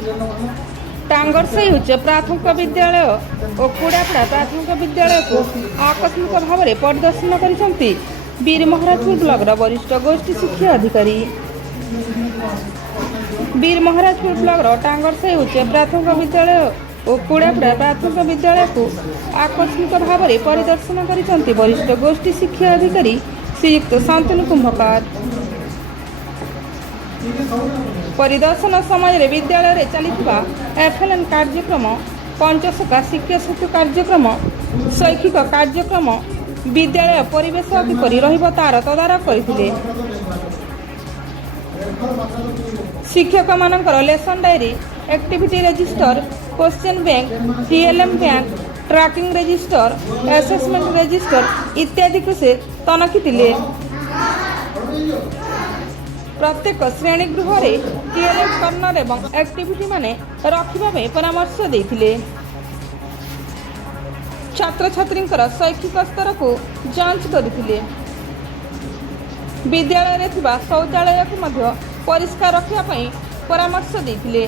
टांगरसाई उच्च प्राथमिक विद्यालय और कुड़ापड़ा प्राथमिक विद्यालय को आकस्मिक भाव में परिदर्शन कर वीर महाराजपुर ब्लॉक वरिष्ठ गोष्ठी शिक्षा अधिकारी। वीर महाराजपुर ब्लॉक टांगरसाई उच्च प्राथमिक विद्यालय और कुड़ापड़ा प्राथमिक विद्यालय को आकस्मिक भाव में परिदर्शन कर वरिष्ठ गोष्ठी शिक्षा अधिकारी श्रीयुक्त शांतनु कुंभकार। परिदर्शन समय विद्यालय चलता एफएलएन कार्यक्रम, पंचशका शिक्षा सेतु कार्यक्रम, शैक्षिक कार्यक्रम, विद्यालय परिवेश किपरि रहिब तार तदारख करथिले। शिक्षक मानकर lesson diary, activity register, question bank, TLM bank, tracking register, assessment register इत्यादि को से तनखी दिले। प्रत्येक श्रेणी गृह में टीएलएम कर्नर एवं एक्टिविटी माने रखा परामर्श देथिले। छात्र छात्री शैक्षिक स्तर को जांच करथिले। विद्यालय में शौचालय को परिष्कार रखा परामर्श देथिले।